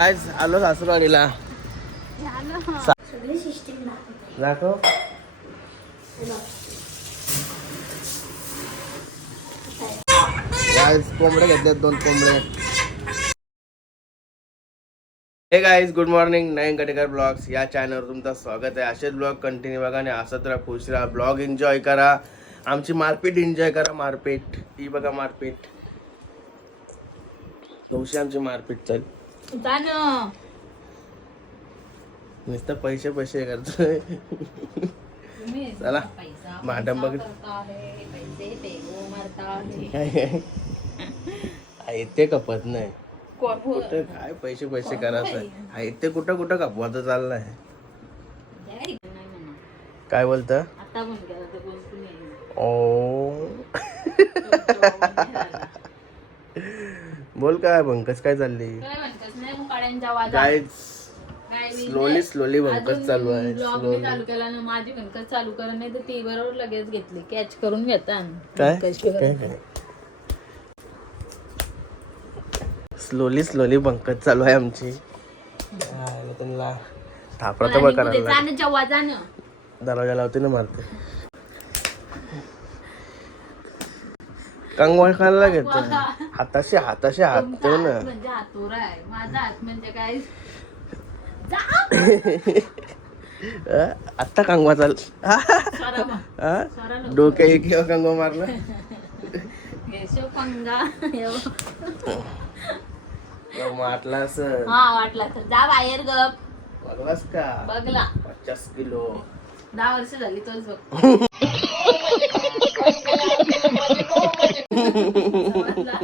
आज आलो सासरवाडीला दाखव आज कोंबड्या घेतल्यात दोन कोंबडे हे गाईज गुड मॉर्निंग नाईन कटेकर ब्लॉग्स या चॅनलवर तुमचं स्वागत आहे. असेच ब्लॉग कंटिन्यू बघा आणि असत राहा खुश राहा. ब्लॉग एन्जॉय करा. आमची मारपीट एन्जॉय करा मारपीट. ही बघा मारपीट. नऊशे आमची मारपीट चल. नुसतं पैसे पैसे करतोय. चला मॅडम बघ आहे ते कपत नाही. कुठं काय पैसे पैसे करायचं? आहे ते कुठं कुठं कपवाचं चाललंय काय बोलत. ओ बोल काय भंकस काय चालली? स्लोली स्लोली भंकस चालू आहे ब्लॉग मी चालू केला ना माझी चालू नाही तर ती बरोबर लगेच घेतली. कॅच करून घेता काय? कशी काय काय? स्लोली स्लोली भंकस चालू आहे आमची. त्यांना थापरा बघ करायला दरवाजा लावते ना मारते. कंगवा खायला घेतो हाताशी हाताशी हात ठेव ना. म्हणजे हातोरा आहे. माझा हात म्हणजे काय? अं? आत्ता कंगवा चाल. हा? नको. डोक्या एक कंगवा मारला. घेशो पंगा. हा वाटला तर. जा बाहेर गप. बघलास का? बघला. पचास किलो. दहा वर्ष झाली तोच बघ. समजला?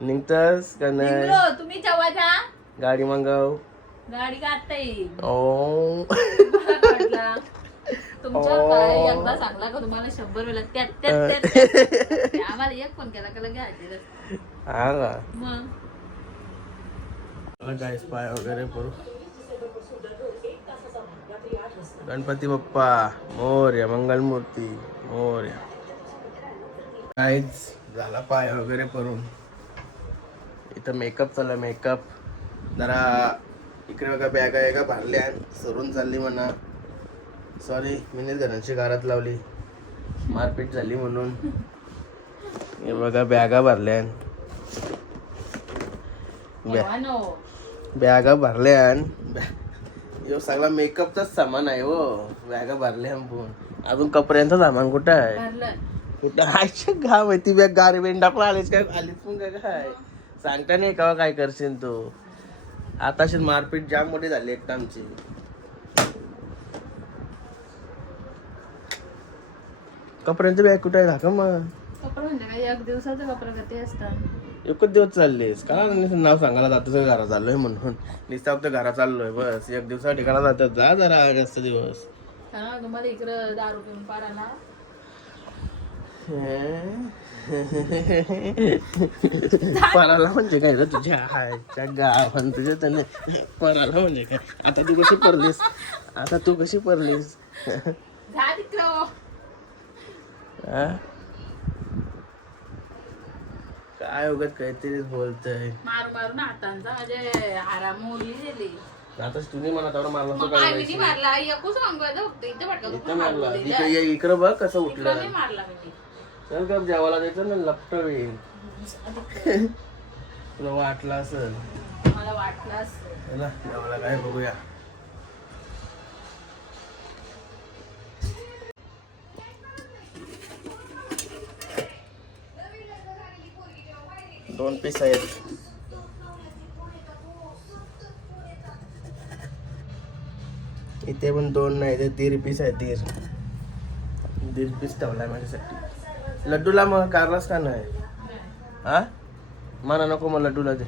निघतास का नाही? निघलो, तुम्ही जेव्हा जा गाडी मागव. गाडी का आता येईल. ओ. मला कळलं. तुमच्यावर काय एकदा सांगला का तुम्हाला शंभर वेळा? त्यात त्यात त्यात, त्यात. आम्हाला एक फोन केला का लगे हाजीर असते. हा का मग? गाईस पाय वगैरे करू गणपती बाप्पा मोर्या मंगलमूर्ती मोर्या. काहीच झाला पाय वगैरे करून इथं मेकअप चालला मेकअप. जरा इकडे बघा बॅगा एका भरल्या सरून चालली म्हणा. सॉरी मी घरांची घरात लावली. मारपीट झाली म्हणून. हे बघा बॅगा भरल्या बॅगा भरल्यान यो सगळा मेकअपचाच सामान आहे हो. बॅगा भरल्या पण अजून कपड्यांचं सामान कुठं आहे? कुठं आयच्या घा माहिती बॅग गारबेन टाकला आलीस काय? आलीस पण काय काय सांगता नाही का काय करशील तू? आताशी मारपीट जाम मोठी झाली एकटा आमची. कपड्यांचं बॅग कुठं आहे? का मग. कपडे म्हणजे काय? एक दिवसाचं कपडे कधी असतात एकच दिवस चाललेस. का नाव सांगायला जातोस का घरा चाललोय म्हणून. नुसतं फक्त घरा चाललोय बस. एक दिवसा ठिकाणा जातात जा जरा जास्त दिवस. हा तुम्हाला इकडं दारू पिऊन पाराला पराला म्हणजे काय रे तुझ्या हायच्या गावान तुझ्या त्याने पराला म्हणजे काय? आता तू कशी पडलीस? आता तू कशी हा? काय उगत काहीतरीच बोलतय. मारू मारून हातांचा म्हणजे आराम मोडली गेली आता तुम्ही मला तेवढं मारला तर काय मारला एकूच इथं मारला इकडे बघ कसं उठलं. मारला चल गप जेवायला द्यायचं ना लपट होईल तुला वाटलं असेल. मला जेवायला काय बघूया. दोन पीस आहेत. इथे पण दोन नाही ते दीड पीस आहे दीड. दीड पीस ठेवलाय माझ्यासाठी. लड्डूला मग कारलास का नाही? हा? मला नको मग लड्डूला दे?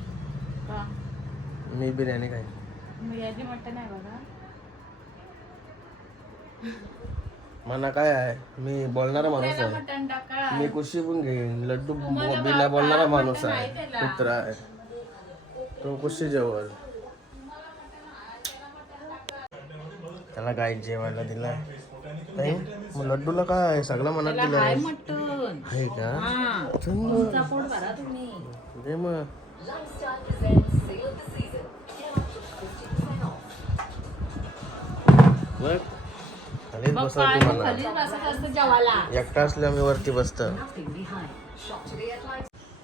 मी बिर्याणी खाईन. मी याची मटण आहे बघा. मला काय आहे? मी बोलणारा माणूस आहे. मी कुशी पण घेईन. लड्डू बिना बोलणारा माणूस आहे. कुत्रा आहे. तो कुशी जेवल त्याला काय जेवायला दिला नाही मग लड्डूला काय सगळं मनात दिलं आहे का? चल मग. तुमचा पोट भरा तुम्ही. दे मग. बघ खालीच बसा तुम्हाला. एकटा असल्या मी वरती बसत.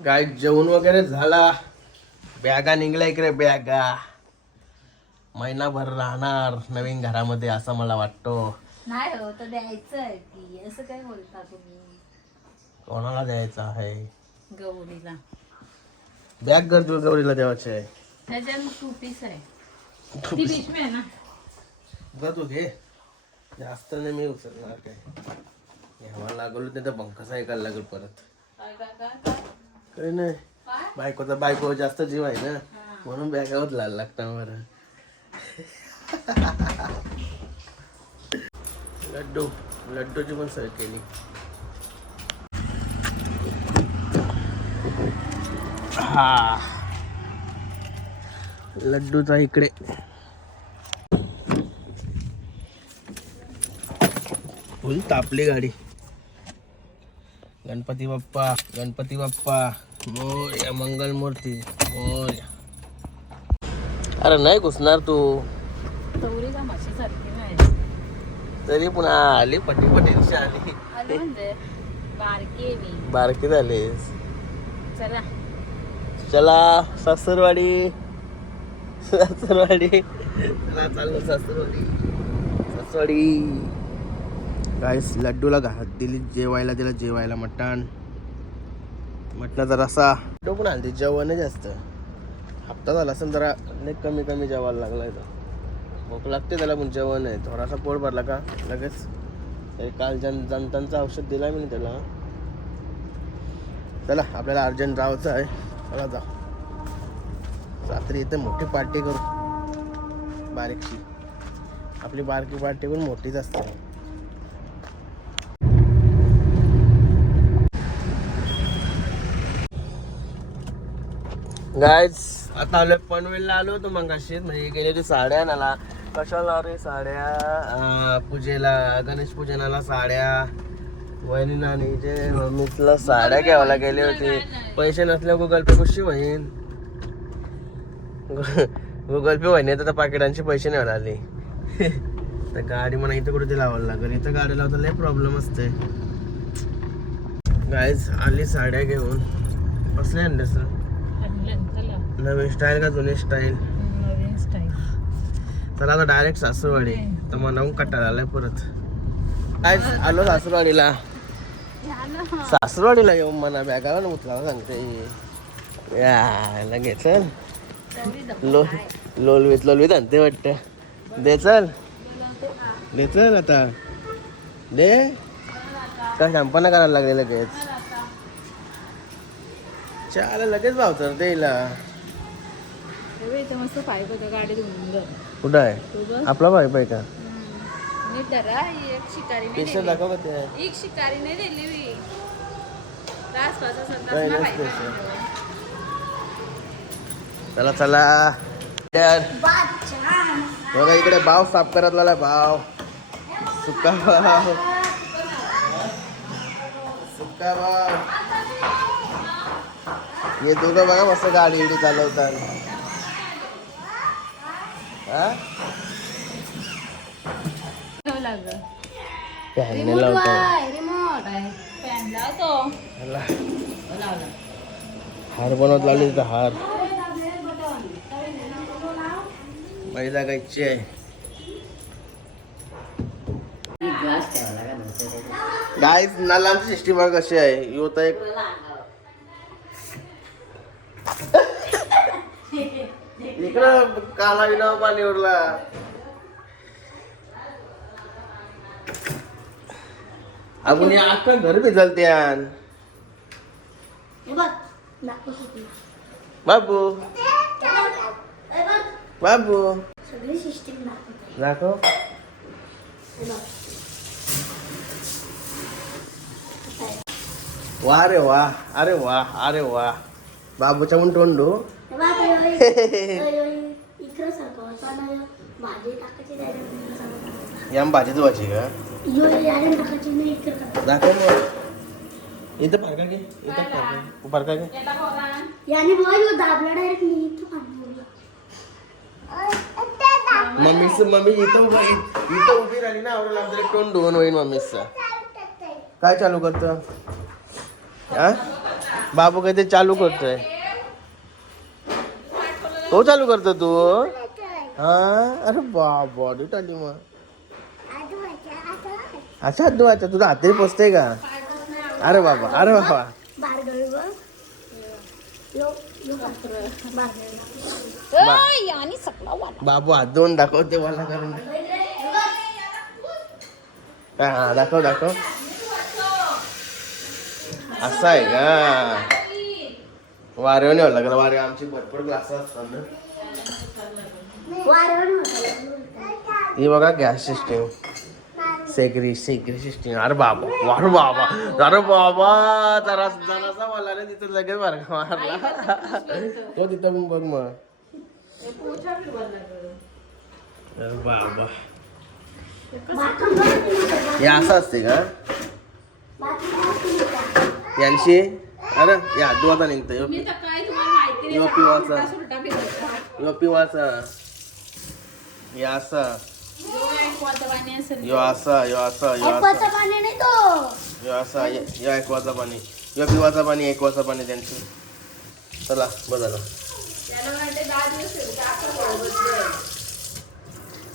गाय जेवण वगैरे झाला. बॅगा निघल्या इकडे बॅगा. महिनाभर राहणार नवीन घरामध्ये असं मला वाटतो. नाही हो तर द्यायचं आहे की असं काय बोलता तुम्ही? कोणाला द्यायचं आहे? गौरीला. बॅग गरजू गौरीला द्यावाचे आहे. त्याच्यात टू पीस आहे. ती पिशवी आहे ना? जा तू घे जास्त नाही मी उचलणार काय? घ्यावा लागलो नाही तर बंकस ऐकायला लागेल परत. काय काय काय काय? काही नाही. काय? बायकोचा बायको जास्त जीव आहे ना. म्हणून बॅगावर लाल लागतं बरं. लड्डू. लड्डूची पण सोय केली. हा. लड्डूचा इकडे. फुल तापली गाडी. गणपती बाप्पा गणपती बाप्पा. मोर्या मंगलमूर्ती मोर्या. अरे नाही घुसणार तू. तरी पुन्हा आली पटी पटी आली. आलं म्हणजे बारकी झालीस. चला. चला सासरवाडी सासरवाडी. चला चाललो सासरवाडी. सासरवाडी. गाईस लड्डूला घात दिली जेवायला दिला जेवायला मटण. मटणाचा रसा लड्डू पण आणते जेवण जास्त. हप्ता झाला असेल जरा लय कमी कमी जेवायला लागलाय तो. भूक लागते त्याला पण जेवण आहे. थोडासा पोट भरला का? लगेच. तरी काल जन जनतांचं औषध दिला मी त्याला. चला आपल्याला अर्जंट जायचं आहे. चला जा. रात्री इथे मोठी पार्टी करू. बारीकशी. आपली बारकी पार्टी पण मोठीच असते. गायच आता आलो पनवेलला आलो होतो मग अशीच म्हणजे गेले ते साड्या नाला कशाला रे साड्या? पूजेला गणेश पूजनाला साड्या. वहिनी नानीचे मम्मीला साड्या घ्यायला गेले होते. पैसे नसले गुगल पे कशी होईन गुगल पे होईन तर पाकिटांचे पैसे नाही आले तर गाडी म्हणा इथं कुठे लावायला लागेल. इथं गाडी लावता लय प्रॉब्लेम असते गायज आली साड्या घेऊन. कसले आणले सर नवीन स्टाईल का जुनी स्टाईल चला आता डायरेक्ट सासूरवाडी. तर मग नऊ कट्टा आलाय परत. काय आलो सासूरवाडीला. सासूरवाडीला येऊन म्हणा बॅगाला ना उचला सांगते. यायला घे चल. लो लोलवीत लोलवीत आणते वाटतं. दे चल. दे चल आता. दे. का शॅम्पाना करायला लागले लगेच? चहाला लगेच भाव तर पाईप धुवून कुठं आहे? आपला भाई पाय का? दाखव का ते? दिली. एक शिकारी नाही दिली. चला चला. बघा इकडे भाव साफ करत लाला भाव. सुका भाव. सुका भाव. हे दोघं बघा मस्त गाडी इडी चालवतात हा? ठेवू हार बनवत लावली तिथं हार. महिला गायची आहे. गाय नालांची सिस्टीम बघ कशी आहे. होता एक इकडं काला विना पाणी उरला. आपण हे अख्खं घर भिजलत्यान बाबू बाबू सगळी सिस्टीम दाखव. वा रे वा अरे वा अरे वा. बाबूच्या पण तोंडू direct. याम भाजी धुवायची का? दाखव मग इथं पारका घे इथं पारका घे. पारका घे येता पोरा. याने बघा ह्यो दाबला डायरेक्ट मी इथं पाणी मम्मीच मम्मी इथं उभा इथं उभी राहिली ना आवडला आमचं होईल मम्मीचा. काय चालू करतो हा बाबू काय ते चालू करतोय. तो चालू करतो तू? हा? अरे बाबा टाली मग. अच्छा हात धुवायचा तुझा हातरी पोचते का? अरे बाबा अरे बाबा. बाबू हात धुवून दाखवते मला करून. हा दाखव दाखव. असं आहे का? वारेवर नाही लागला. वारे आमची भरपूर क्लास असतात ना. वारवण. ही बघा गॅस सिस्टीम. सेकरी सेकरी सिस्टीम अरे बाबा अरे बाबा अरे बाबा जरा जरासा मला रे तिथं लगेच मार मारला. तो तिथं बघ मग. अरे बाबा. हे असं असते का. यांशी? अरे या दुवाता निघतं. यो मी तर काय तुम्हाला माहिती नाही. यो सांगा, पिवाचा. यो पिवाचा हे असा. पाणी असेल यो असा यो असा यो असा पाणी नाही तो. यो असा यो पाणी. यो पिवाचा पाणी पाणी त्यांचं. चला बघा त्याला दहा दिवस असं.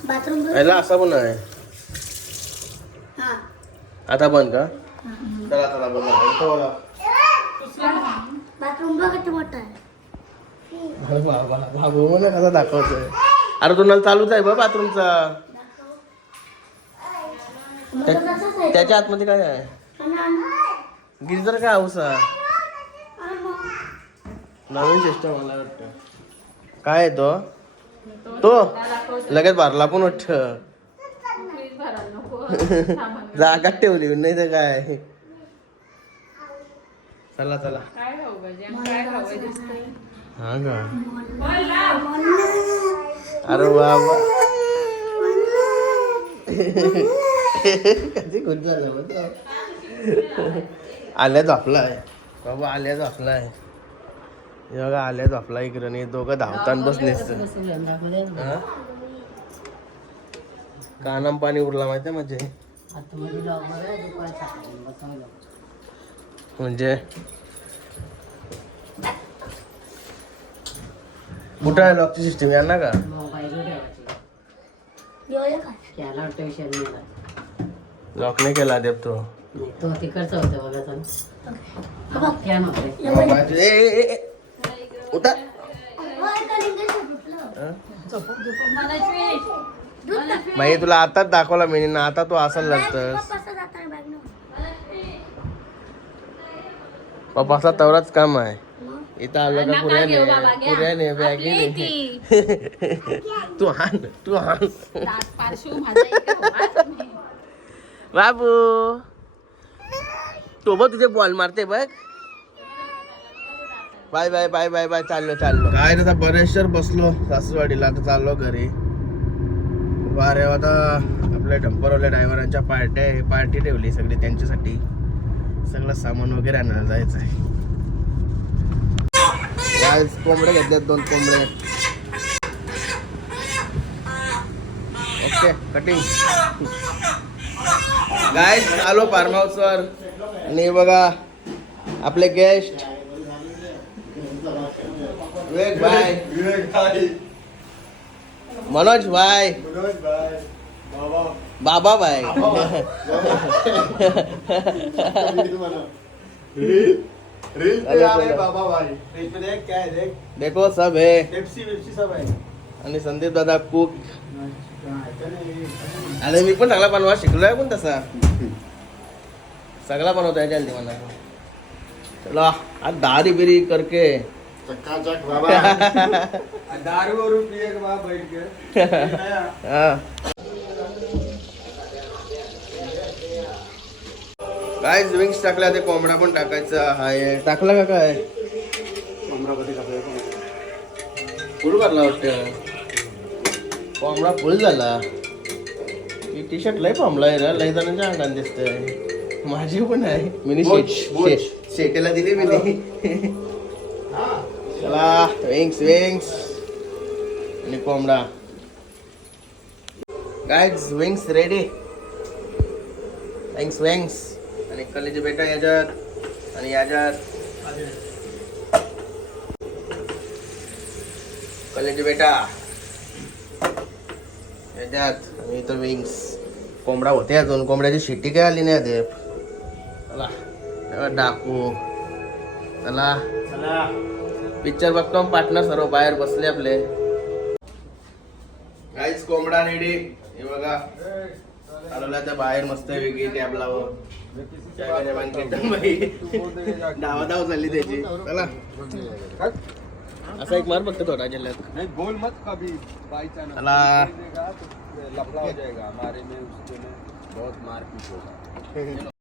बाथरूम याला असा पण आहे. हा. आता बंद का? चला चला इथं बघा. बाथरूम बघ किती मोठा आहे. अरे बाबा बाबू मला कसा दाखवतोय? अरे तुला चालूच आहे बा बाथरूमचा. मग तो तसाच आहे. त्याच्या आतमध्ये काय आहे? गिरिजर काय आणि मग नवीन सिस्टम मला वाटतं. काय आहे तो? तो? लगेच भरला पण वाटत. फ्रीज भरायला नको. सामान. जागात ठेवली नाही तर काय? चला चला. काय खाऊ पाहिजे आणि काय खावं? दिसतंय हा का. अरे बाबा कधी झालं. आल्या झोपलाय बाबा आल्या झोपलाय हे बघा आल्या झोपला इकडे आणि हे दोघं धावताना बसलेस हा? कानाम पाणी उडला माहिती म्हणजे? म्हणजे? कुठं आहे लॉकची सिस्टीम यांना का? आहे. लॉक नाही केला देव तो. तो तिकडचा होता बघा ए, ए, ए, तुला आताच दाखवला मी ना आता तू असं बॅग लागतस पप्पाचं तवराच काम आहे. इथं आलं का पुऱ्याने. पुऱ्याने बॅगेने ती. तू हान तू हान दात पारशिव माझा इथे उभा तुम्ही. बाबू. तो बघ तुझे बॉल मारते बघ. Bye bye bye bye bye. चाललो चाललो. काय आता बरेचशे बसलो सासूवाडीला आता चाललो घरी. वारे आता आपल्या डंपरवाल्या ड्रायव्हरांच्या पार्ट्या आहे. पार्टी ठेवली सगळी त्यांच्यासाठी. सगळं सामान वगैरे आणायला जायचं आहे. आज कोंबडे घेतलेत दोन कोंबडे ओके कटिंग गाय आलो फार्म हाऊसवर आणि बघा आपले गेस्ट विवेक भाई. मनोज भाई. बाबा भाई. देखो सब है. आणि संदीप दादा कुक अरे मी पण चांगला बनवा शिकलोय पण तसा. सगळा बनवता येईल जल्दी मला चलो आज दारी बिरी करके. चक्काचक बाबा. दारू वरू पिए के बाद बैठ के हा. काय विंग्स टाकल्या ते कोंबडा पण टाकायचा हाय टाकला का काय? अमरावती फुल भरला वाटतं? कोंबडा फुल झाला टी शर्ट लय पांबलाय रे लय जणांच्या अंगात दिसतंय माझी पण आहे मी मोच, मोच. शेटेला दिली मी चला विंग्स विंग्स आणि कोंबडा guys wings ready wings wings आणि कलेजी बेटा याच्यात आणि याच्यात कलेजी बेटा याच्यात आणि इथं विंग्स कोंबडा होते अजून कोंबड्याची शिट्टी काय आली नाही अदे चला. डाकू. चला. पिक्चर बघतो पार्टनर सर्व बाहेर बसले आपले. काहीच कोंबडा रेडी हे बघा. आलेला त्या बाहेर मस्त वेगळी टॅब लावून. धावा धाव झाली त्याची. चला. असा एक मार बघतो थोडा जिल्ह्यात नहीं बोल मत कभी बाई चांस चला. लफड़ा हो जाएगा हमारे में उसके में बहुत मारपीट होगा.